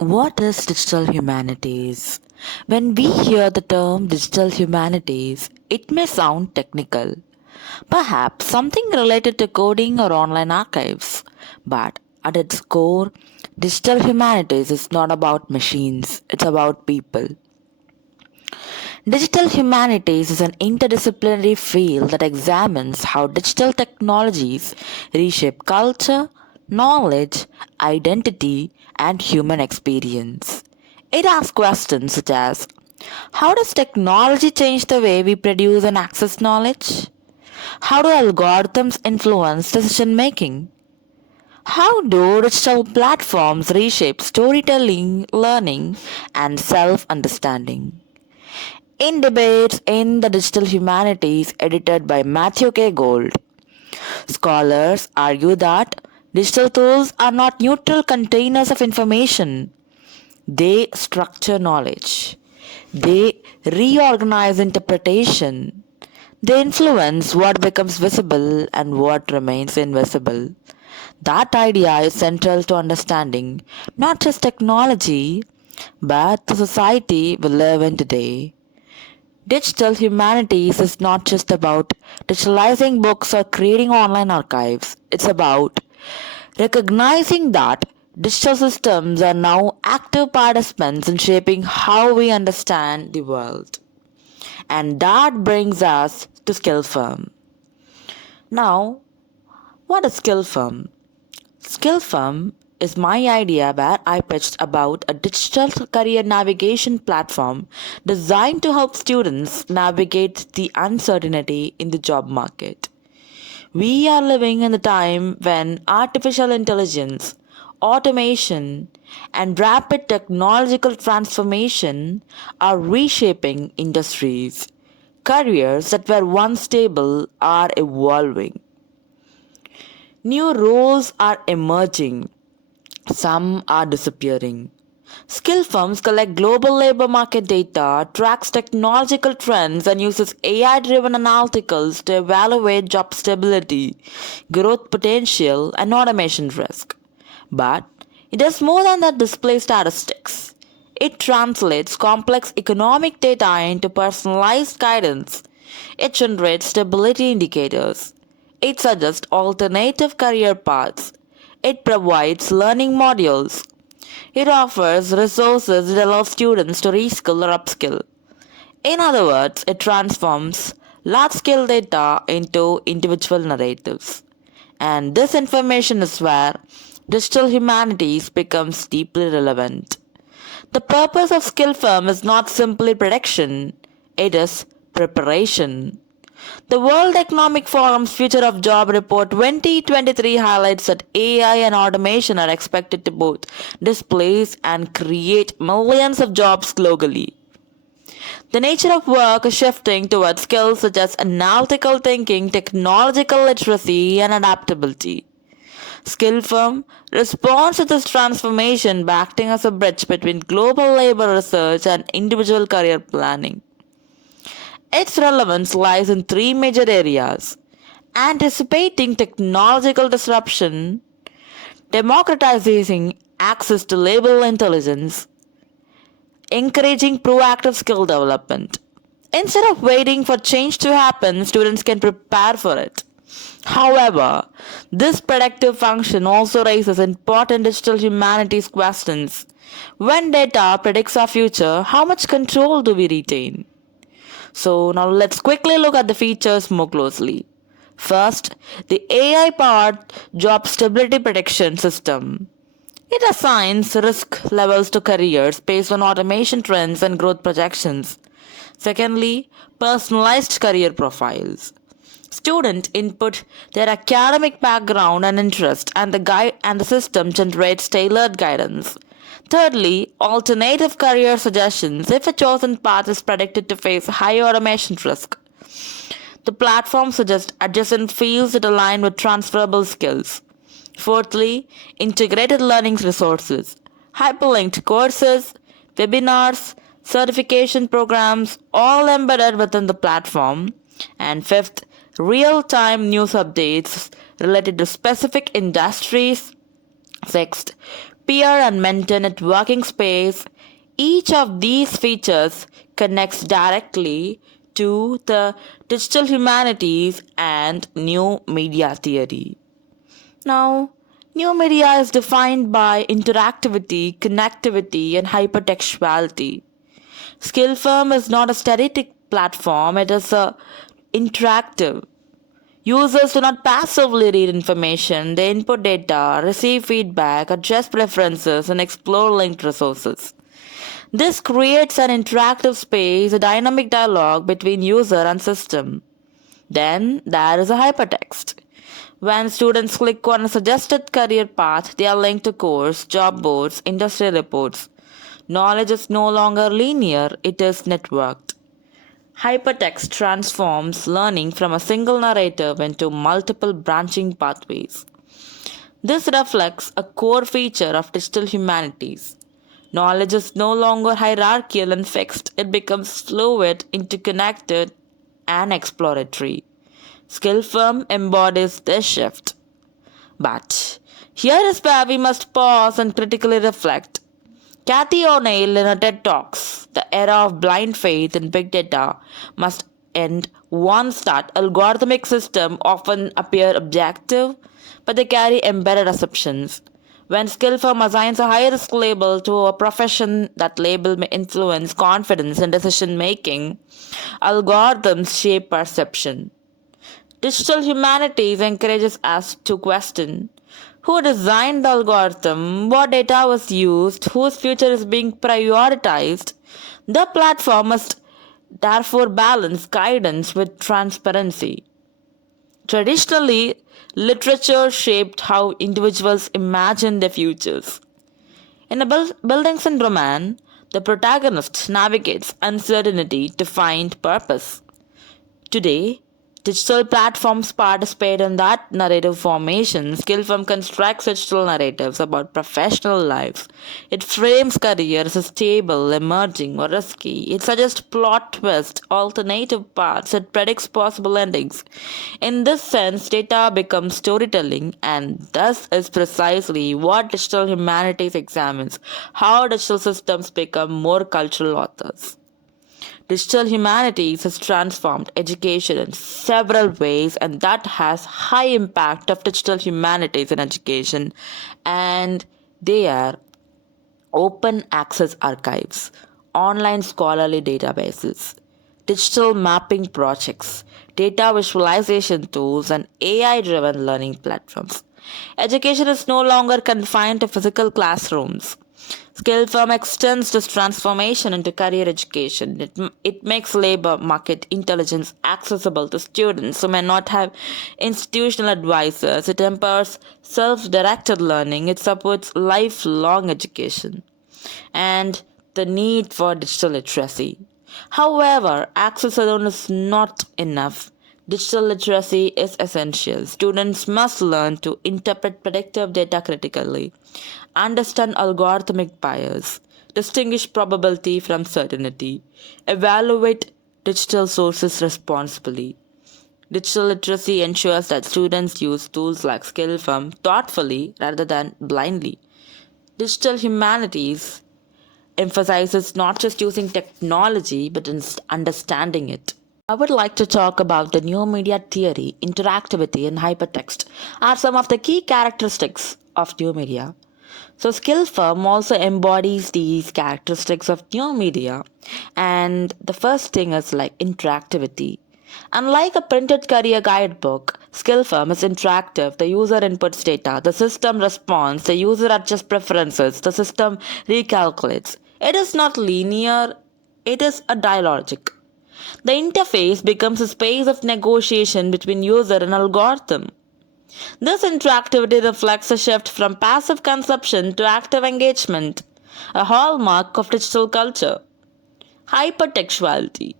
What is digital humanities? When we hear the term digital humanities, it may sound technical, perhaps something related to coding or online archives. But at its core, digital humanities is not about machines, it's about people. Digital humanities is an interdisciplinary field that examines how digital technologies reshape culture, knowledge, identity, and human experience. It asks questions such as: how does technology change the way we produce and access knowledge? How do algorithms influence decision making? How do digital platforms reshape storytelling, learning, and self understanding? In Debates in the Digital Humanities, edited by Matthew K. Gold, scholars argue that digital tools are not neutral containers of information. They structure knowledge. They reorganize interpretation. They influence what becomes visible and what remains invisible. That idea is central to understanding not just technology, but the society we live in today. Digital humanities is not just about digitalizing books or creating online archives. It's about recognizing that digital systems are now active participants in shaping how we understand the world. And that brings us to skill firm. Now, what is skill firm? Skill firm is my idea where I pitched about a digital career navigation platform designed to help students navigate the uncertainty in the job market. We are living in a time when artificial intelligence, automation, and rapid technological transformation are reshaping industries. Careers that were once stable are evolving. New roles are emerging, some are disappearing. Skill firms collect global labor market data, tracks technological trends, and uses AI driven analyticals to evaluate job stability, growth potential, and automation risk. But it does more than that display statistics. It translates complex economic data into personalized guidance. It generates stability indicators. It suggests alternative career paths. It provides learning modules. It offers resources that allow students to reskill or upskill. In other words, it transforms large scale data into individual narratives. And this information is where digital humanities becomes deeply relevant. The purpose of skill firm is not simply prediction, it is preparation. The World Economic Forum's Future of Job Report 2023 highlights that AI and automation are expected to both displace and create millions of jobs globally. The nature of work is shifting towards skills such as analytical thinking, technological literacy, and adaptability. Skill firm responds to this transformation by acting as a bridge between global labor research and individual career planning. Its relevance lies in three major areas: anticipating technological disruption, democratizing access to labor intelligence, encouraging proactive skill development. Instead of waiting for change to happen, students can prepare for it. However, this predictive function also raises important digital humanities questions. When data predicts our future, how much control do we retain? So, now let's quickly look at the features more closely. First, the AI powered job stability prediction system. It assigns risk levels to careers based on automation trends and growth projections. Secondly, personalized career profiles. Student input their academic background and interest, and the system generates tailored guidance. Thirdly, alternative career suggestions if a chosen path is predicted to face high automation risk. The platform suggests adjacent fields that align with transferable skills. Fourthly, integrated learning resources, hyperlinked courses, webinars, certification programs, all embedded within the platform. And fifth, real time news updates related to specific industries. Sixth, peer and mentor networking space. Each of these features connects directly to the digital humanities and new media theory. Now, new media is defined by interactivity, connectivity, and hypertextuality. Skillfirm is not a static platform, it is interactive. Users do not passively read information, they input data, receive feedback, adjust preferences, and explore linked resources. This creates an interactive space, a dynamic dialogue between user and system. Then there is a hypertext. When students click on a suggested career path, they are linked to course, job boards, industry reports. Knowledge is no longer linear, it is networked. Hypertext transforms learning from a single narrative into multiple branching pathways. This reflects a core feature of digital humanities. Knowledge is no longer hierarchical and fixed, it becomes fluid, interconnected, and exploratory. Skillfirm embodies this shift. But here is where we must pause and critically reflect. Kathy O'Neill in her TED Talks, the era of blind faith in big data must end once that algorithmic systems often appear objective, but they carry embedded assumptions. When Skillfirm assigns a high risk label to a profession, that label may influence confidence and decision making. Algorithms shape perception. Digital humanities encourages us to question who designed the algorithm, what data was used, whose future is being prioritized. The platform must therefore balance guidance with transparency. Traditionally, literature shaped how individuals imagine their futures. In a building syndrome, the protagonist navigates uncertainty to find purpose. Today, digital platforms participate in that narrative formation. Skillfirm constructs digital narratives about professional lives. It frames careers as stable, emerging, or risky. It suggests plot twists, alternative paths. It predicts possible endings. In this sense, data becomes storytelling, and thus is precisely what digital humanities examines: how digital systems become more cultural authors. Digital humanities has transformed education in several ways, and that has high impact of digital humanities in education. And they are open access archives, online scholarly databases, digital mapping projects, data visualization tools, and AI driven learning platforms. Education is no longer confined to physical classrooms. Skillfirm extends this transformation into career education. It makes labor market intelligence accessible to students who may not have institutional advisors. It empowers self directed learning. It supports lifelong education and the need for digital literacy. However, access alone is not enough. Digital literacy is essential. Students must learn to interpret predictive data critically, understand algorithmic bias, distinguish probability from certainty, evaluate digital sources responsibly. Digital literacy ensures that students use tools like Skillfirm thoughtfully rather than blindly. Digital humanities emphasizes not just using technology but understanding it. I would like to talk about the new media theory, interactivity, and hypertext are some of the key characteristics of new media. So, Skillfirm also embodies these characteristics of new media, and the first thing is like interactivity. Unlike a printed career guidebook, Skillfirm is interactive. The user inputs data, the system responds, the user adjusts preferences, the system recalculates. It is not linear, it is a dialogic. The interface becomes a space of negotiation between user and algorithm. This interactivity reflects a shift from passive consumption to active engagement, a hallmark of digital culture. Hypertextuality.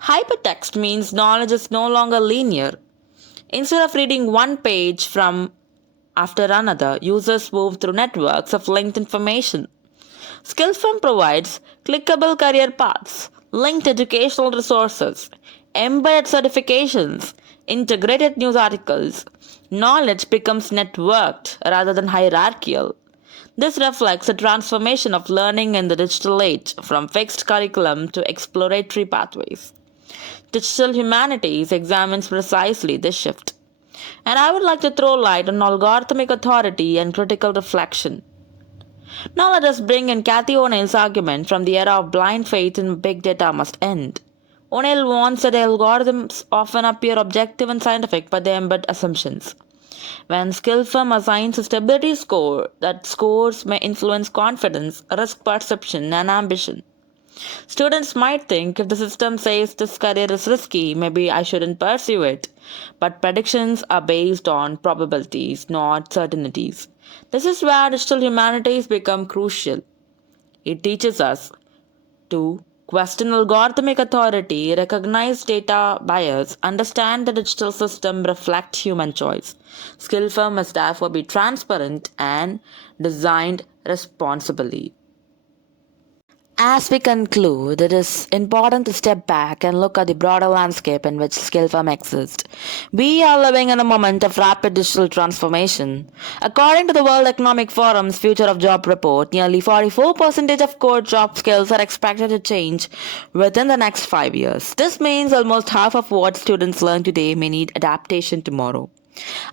Hypertext means knowledge is no longer linear. Instead of reading one page from after another, users move through networks of linked information. Skillsfirm provides clickable career paths, linked educational resources, embedded certifications, integrated news articles. Knowledge becomes networked rather than hierarchical. This reflects a transformation of learning in the digital age from fixed curriculum to exploratory pathways. Digital humanities examines precisely this shift. And I would like to throw light on algorithmic authority and critical reflection. Now let us bring in Cathy O'Neill's argument from the era of blind faith in big data must end. O'Neill warns that algorithms often appear objective and scientific, but they embed assumptions. When skill firm assigns a stability score, that scores may influence confidence, risk perception, and ambition. Students might think if the system says this career is risky, maybe I shouldn't pursue it. But predictions are based on probabilities, not certainties. This is where digital humanities become crucial. It teaches us to question algorithmic authority, recognize data bias, understand the digital system reflect human choice. Skill firm must therefore be transparent and designed responsibly. As we conclude, it is important to step back and look at the broader landscape in which skill firms exist. We are living in a moment of rapid digital transformation. According to the World Economic Forum's Future of Job report, nearly 44% of core job skills are expected to change within the next 5 years. This means almost half of what students learn today may need adaptation tomorrow.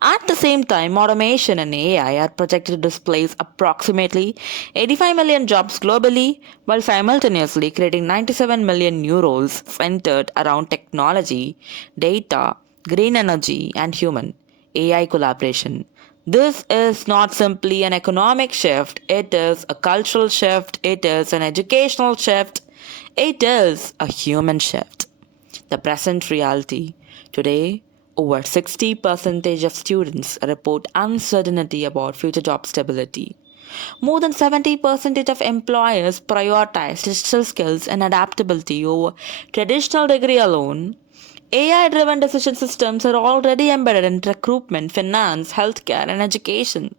At the same time, automation and AI are projected to displace approximately 85 million jobs globally, while simultaneously creating 97 million new roles centered around technology, data, green energy, and human AI collaboration. This is not simply an economic shift, it is a cultural shift, it is an educational shift, it is a human shift. The present reality. Today, over 60% of students report uncertainty about future job stability. More than 70% of employers prioritize digital skills and adaptability over traditional degree alone. AI driven decision systems are already embedded in recruitment, finance, healthcare, and education.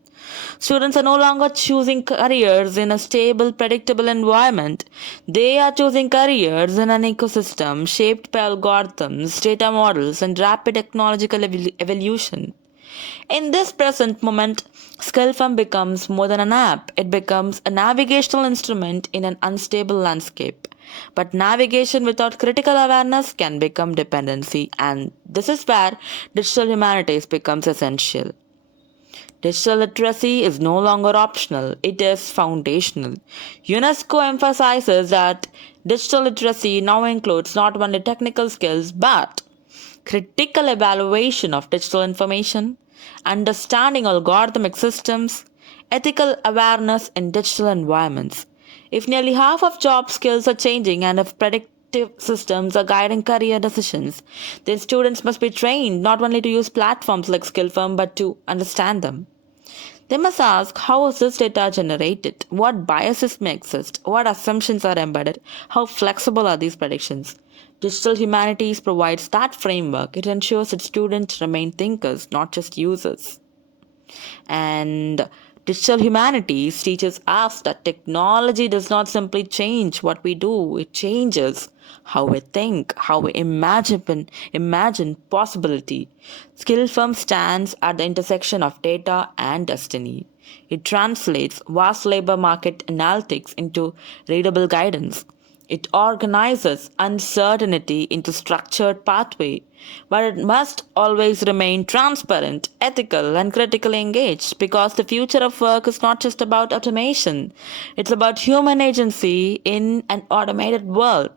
Students are no longer choosing careers in a stable, predictable environment. They are choosing careers in an ecosystem shaped by algorithms, data models, and rapid technological evolution. In this present moment, Skillfirm becomes more than an app, it becomes a navigational instrument in an unstable landscape. But navigation without critical awareness can become dependency, and this is where digital humanities becomes essential. Digital literacy is no longer optional, it is foundational. UNESCO emphasizes that digital literacy now includes not only technical skills but critical evaluation of digital information, understanding algorithmic systems, ethical awareness in digital environments. If nearly half of job skills are changing and if predictive systems are guiding career decisions, then students must be trained not only to use platforms like Skillfirm but to understand them. They must ask how is this data generated, what biases may exist, what assumptions are embedded, how flexible are these predictions. Digital Humanities provides that framework. It ensures that students remain thinkers, not just users. And digital humanities teaches us that technology does not simply change what we do, it changes how we think, how we imagine possibility. Skill Firm stands at the intersection of data and destiny. It translates vast labor market analytics into readable guidance. It organizes uncertainty into structured pathway, but it must always remain transparent, ethical, and critically engaged because the future of work is not just about automation, it's about human agency in an automated world.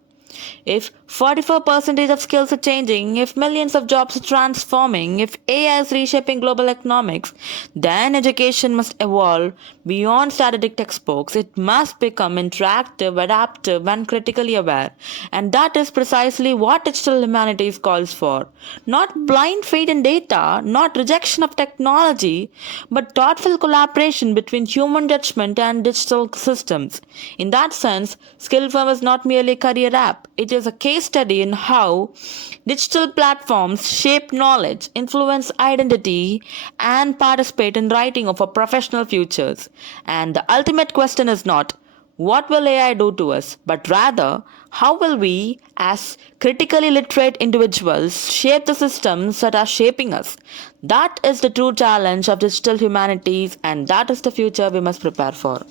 If 44% of skills are changing, if millions of jobs are transforming, if AI is reshaping global economics, then education must evolve beyond static textbooks. It must become interactive, adaptive, and critically aware. And that is precisely what digital humanities calls for. Not blind faith in data, not rejection of technology, but thoughtful collaboration between human judgment and digital systems. In that sense, Skillfirm is not merely a career app. It is a case study in how digital platforms shape knowledge, influence identity, and participate in writing of our professional futures. And the ultimate question is not what will AI do to us, but rather, how will we, as critically literate individuals, shape the systems that are shaping us? That is the true challenge of digital humanities, and that is the future we must prepare for.